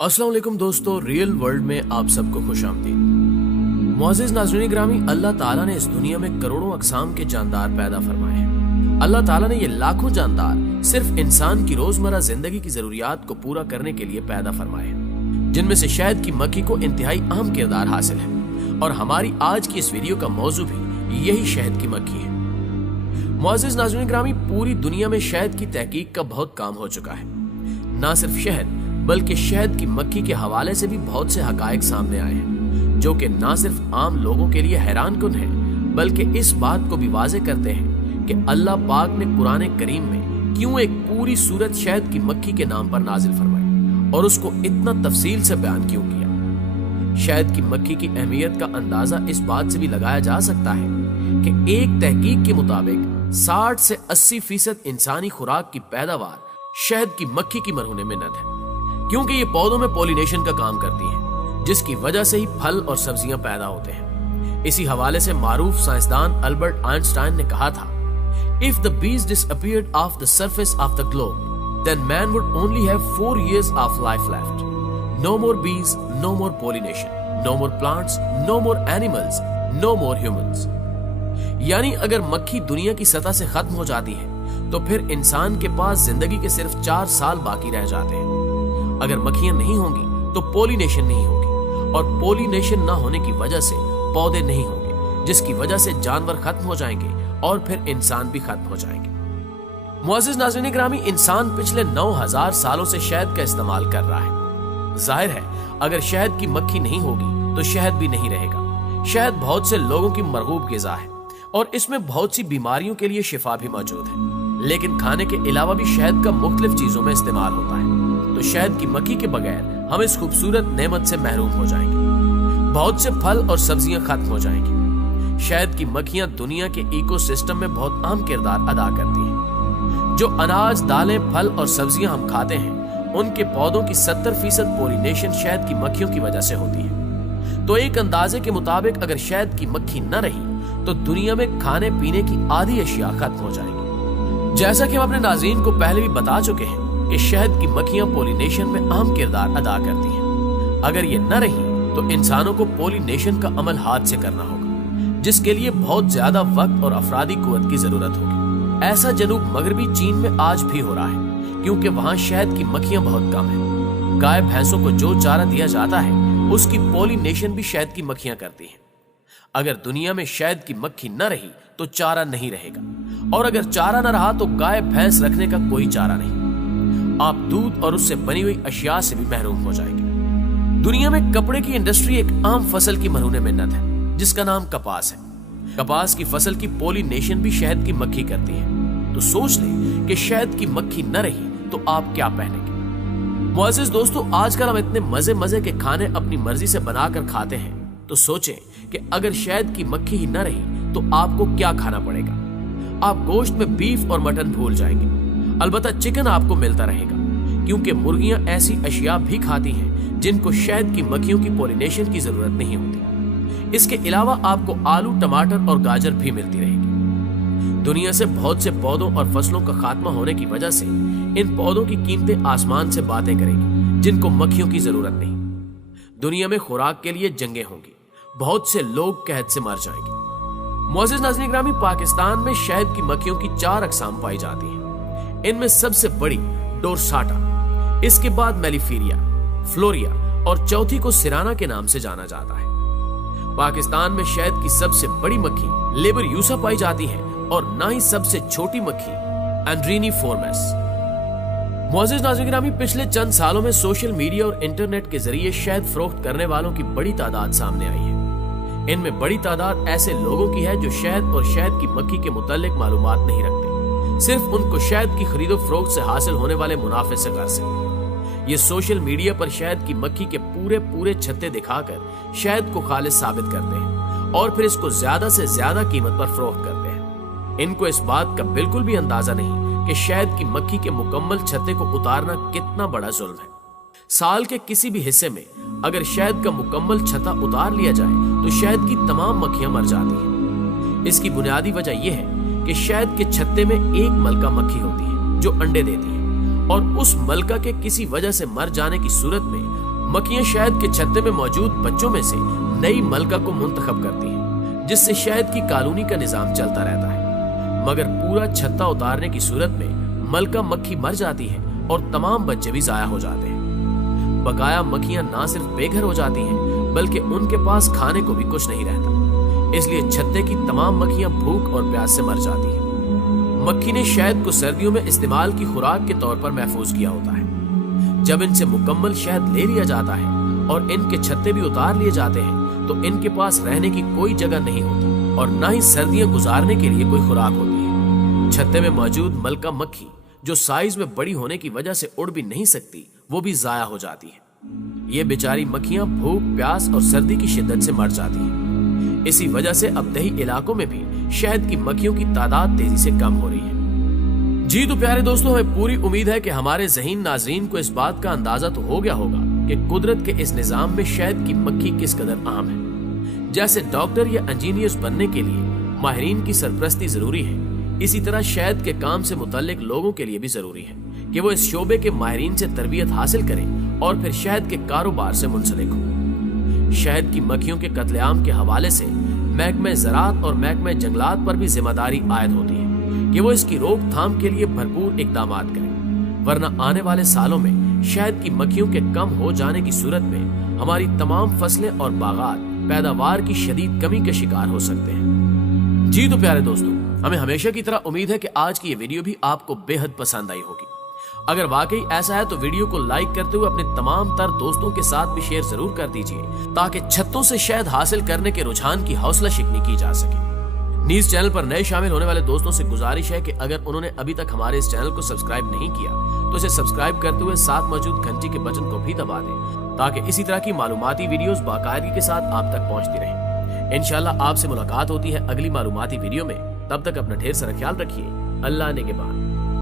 अस्सलाम वालेकुम दोस्तों, रियल वर्ल्ड में आप सबको खुश आमदीद। मुअज़्ज़िज़ नाज़रीन ग्रामी, अल्लाह ताला ने इस दुनिया में करोड़ों अक़साम के जानदार पैदा फरमाए हैं। अल्लाह ताला ने ये लाखों जानदार सिर्फ इंसान की रोजमर्रा जिंदगी की जरूरियात को पूरा करने के लिए पैदा फरमाए हैं, जिनमें से शहद की मक्खी को इंतहाई अहम किरदार हासिल है। और हमारी आज की इस वीडियो का मौजू भी यही शहद की मक्खी है। मुअज़्ज़िज़ नाज़रीन ग्रामी, पूरी दुनिया में शहद की तहकीक का बहुत काम हो चुका है। न सिर्फ शहद बल्कि शहद की मक्खी के हवाले से भी बहुत से हकायक सामने आए हैं, जो कि न सिर्फ आम लोगों के लिए हैरानकुन है, बल्कि इस बात को भी वाज़ेह करते हैं कि अल्लाह पाक ने कुरान करीम में क्यों एक पूरी सूरत शहद की मक्खी के नाम पर नाजिल फरमाई और उसको इतना तफसील से बयान क्यों किया। शहद की मक्खी की अहमियत का अंदाजा इस बात से भी लगाया जा सकता है कि एक तहकीक के मुताबिक 60 से 80% इंसानी खुराक की पैदावार शहद की मक्खी की मरहून मिन्नत है, क्योंकि ये पौधों में पॉलिनेशन का काम करती है, जिसकी वजह से ही फल और सब्जियां पैदा होते हैं। इसी हवाले से मारूफ साइंसदान अल्बर्ट आइंस्टाइन ने कहा था, if the bees disappeared off the surface of the globe then man would only have 4 years of life left. No more bees, no more pollination, no more plants, no more animals, no more humans. यानी अगर मक्खी दुनिया की सतह से खत्म हो जाती है तो फिर इंसान के पास जिंदगी के सिर्फ 4 साल बाकी रह जाते हैं। अगर मक्खियां नहीं होंगी तो पॉलिनेशन नहीं होगी, और पॉलिनेशन ना होने की वजह से पौधे नहीं होंगे, जिसकी वजह से जानवर खत्म हो जाएंगे और फिर इंसान भी खत्म हो जाएंगे। मुअज़्ज़िज़ नाज़रीन ग्रामी, इंसान पिछले 9000 सालों से शहद का इस्तेमाल कर रहा है। जाहिर है अगर शहद की मक्खी नहीं होगी तो शहद भी नहीं रहेगा। शहद बहुत से लोगों की मरगूब ग़िज़ा है और इसमें बहुत सी बीमारियों के लिए शिफा भी मौजूद है, लेकिन खाने के अलावा भी शहद का मुख्तलिफ चीजों में इस्तेमाल होता है। तो शहद की मक्खी के बगैर हम इस खूबसूरत नेमत से महरूम हो जाएंगे। बहुत से फल और सब्जियां खत्म हो जाएंगी। शहद की मक्खियां दुनिया के इकोसिस्टम में बहुत अहम किरदार अदा करती हैं। जो अनाज, दालें, फल और सब्जियां हम खाते हैं, उनके पौधों की 70% पॉलिनेशन शहद की मक्खियों की वजह से होती है। तो एक अंदाजे के मुताबिक अगर शहद की मक्खी न रही तो दुनिया में खाने पीने की आधी अशिया खत्म हो जाएगी। जैसा कि हम अपने नाज़रीन को पहले भी बता चुके हैं कि शहद की मक्खियां पॉलिनेशन में अहम किरदार अदा करती हैं। अगर ये न रही तो इंसानों को पॉलिनेशन का अमल हाथ से करना होगा, जिसके लिए बहुत ज्यादा वक्त और अफरादी कुव्वत की जरूरत होगी। ऐसा जनूब मगरबी चीन में आज भी हो रहा है, क्योंकि वहां शहद की मक्खियां बहुत कम हैं। गाय भैंसों को जो चारा दिया जाता है उसकी पॉलिनेशन भी शहद की मक्खियां करती हैं। अगर दुनिया में शहद की मक्खी न रही तो चारा नहीं रहेगा, और अगर चारा न रहा तो गाय भैंस रखने का कोई चारा नहीं। आप दूध और उससे बनी हुई अशिया से भी महरूम हो जाएंगे। दुनिया में कपड़े की इंडस्ट्री एक आम फसल की मरहून मिन्नत है, जिसका नाम कपास है। कपास की फसल की पॉलिनेशन भी शहद की मक्खी करती है। तो सोच लें कि शहद की मक्खी न रही तो आप क्या पहनेंगे। मुअज़्ज़िज़ दोस्तों, आजकल हम इतने मजे मजे के खाने अपनी मर्जी से बनाकर खाते हैं, तो सोचें कि अगर शहद की मक्खी ही न रही तो आपको क्या खाना पड़ेगा। आप गोश्त में बीफ और मटन भूल जाएंगे। अलबत्ता चिकन आपको मिलता रहेगा, क्योंकि मुर्गियां ऐसी अशिया भी खाती हैं जिनको शहद की मक्खियों की पॉलिनेशन की जरूरत नहीं होती। इसके अलावा आपको आलू, टमाटर और गाजर भी मिलती रहेगी। दुनिया से बहुत से पौधों और फसलों का खात्मा होने की वजह से इन पौधों की कीमतें आसमान से बातें करेंगी, जिनको मक्खियों की जरूरत नहीं। दुनिया में खुराक के लिए जंगें होंगी, बहुत से लोग कहत से मर जाएंगे। मुअज़्ज़िज़ नाज़रीन ग्रामी, पाकिस्तान में शहद की मक्खियों की 4 अक़साम पाई जाती हैं। इनमें सबसे बड़ी डोरसाटा, इसके बाद मेलिफीरिया, फ्लोरिया और चौथी को सिराना के नाम से जाना जाता है। पाकिस्तान में शहद की सबसे बड़ी मक्खी लेबरयूसा पाई जाती है, और ना ही सबसे छोटी मक्खी एंड्रीनी फोर्मेस। मुअज़्ज़िज़ नाज़रीन ग्रामी, पिछले चंद सालों में सोशल मीडिया और इंटरनेट के जरिए शहद फरोख्त करने वालों की बड़ी तादाद सामने आई है। इनमें बड़ी तादाद ऐसे लोगों की है जो शहद और शहद की मक्खी के मुतालिक मालूमात नहीं रखते, सिर्फ उनको शहद की खरीदो फरोख्त से हासिल होने वाले मुनाफे से गर्ज है। ये सोशल मीडिया पर शहद की मक्खी के पूरे छत्ते दिखाकर शहद को खालिस साबित करते हैं और फिर इसको ज्यादा से ज्यादा कीमत पर फरोख्त करते हैं। इनको इस बात का बिल्कुल भी अंदाजा नहीं कि शहद की मक्खी के मुकम्मल छत्ते को उतारना कितना बड़ा जुल्म है। साल के किसी भी हिस्से में अगर शहद का मुकम्मल छत्ता उतार लिया जाए तो शहद की तमाम मक्खियां मर जाती हैं। इसकी बुनियादी वजह यह है कि शहद के छत्ते में एक मलका मक्खी होती है जो अंडे देती है, और उस मलका के किसी वजह से मर जाने की सूरत में मक्खियां शहद के छत्ते में मौजूद बच्चों में से नई मलका को मुंतखब करती हैं, जिससे शहद की कॉलोनी का निजाम चलता रहता है। मगर पूरा छत्ता उतारने की सूरत में मलका मक्खी मर जाती है और तमाम बच्चे भी जाया हो जाते हैं। बकाया मक्खियां ना सिर्फ बेघर हो जाती हैं, बल्कि उनके पास खाने को भी कुछ नहीं रहता, इसलिए छत्ते की तमाम मक्खियां भूख और प्यास से मर जाती हैं। मक्खी ने शहद को सर्दियों में इस्तेमाल की खुराक के तौर पर महफूज किया होता है। जब इनसे मुकम्मल शहद ले लिया जाता है और इनके छत्ते भी उतार लिए जाते हैं तो इनके पास रहने की कोई जगह नहीं होती और ना ही सर्दियां गुजारने के लिए कोई खुराक होती है। छत्ते में मौजूद मलका मक्खी जो साइज में बड़ी होने की वजह से उड़ भी नहीं सकती, वो भी जाया हो जाती है। ये बेचारी मक्खियां भूख, प्यास और सर्दी की शिद्दत से मर जाती हैं। इसी वजह से अब दही इलाकों में भी शहद की मक्खियों की तादाद तेजी से कम हो रही है। जी तो प्यारे दोस्तों, हमें पूरी उम्मीद है कि हमारे ज़हीन नाज़रीन को इस बात का अंदाजा तो हो गया होगा कि कुदरत के इस निजाम में शहद की मक्खी किस कदर अहम है। जैसे डॉक्टर या इंजीनियर्स बनने के लिए माहिरीन की सरपरस्ती जरूरी है, इसी तरह शहद के काम से मुतल्लिक लोगों के लिए भी जरूरी है कि वो इस शोबे के माहिरीन से तरबियत हासिल करें और फिर शहद के कारोबार से मुंसलिक हो। शहद की मक्खियों के कत्लेआम के हवाले से महकमे ज़राअत और महकमे जंगलात पर भी जिम्मेदारी आयद होती है कि वो इसकी रोकथाम के लिए भरपूर इक़दामात करें, वरना आने वाले सालों में शहद की मक्खियों के कम हो जाने की सूरत में हमारी तमाम फसलें और बागात पैदावार की शदीद कमी के शिकार हो सकते हैं। जी तो प्यारे दोस्तों, हमें हमेशा की तरह उम्मीद है कि आज की ये वीडियो भी आपको बेहद पसंद आई होगी। अगर वाकई ऐसा है तो वीडियो को लाइक करते हुए अपने तमाम तर दोस्तों के साथ भी शेयर जरूर कर दीजिए, ताकि छत्तों से शहद हासिल करने के रुझान की हौसला शिकनी की जा सके। न्यूज़ चैनल पर नए शामिल होने वाले दोस्तों से गुजारिश है कि अगर उन्होंने अभी तक हमारे इस चैनल को सब्सक्राइब नहीं किया तो इसे सब्सक्राइब करते हुए साथ मौजूद घंटी के बटन को भी दबा दें, ताकि इसी तरह की मालूमाती वीडियोस बाकायदगी के साथ आप तक पहुंचती रहें। इंशाल्लाह आपसे मुलाकात होती है अगली मालूमाती वीडियो में। तब तक अपना ढेर सारा ख्याल रखिए। अल्लाह ने के बाद।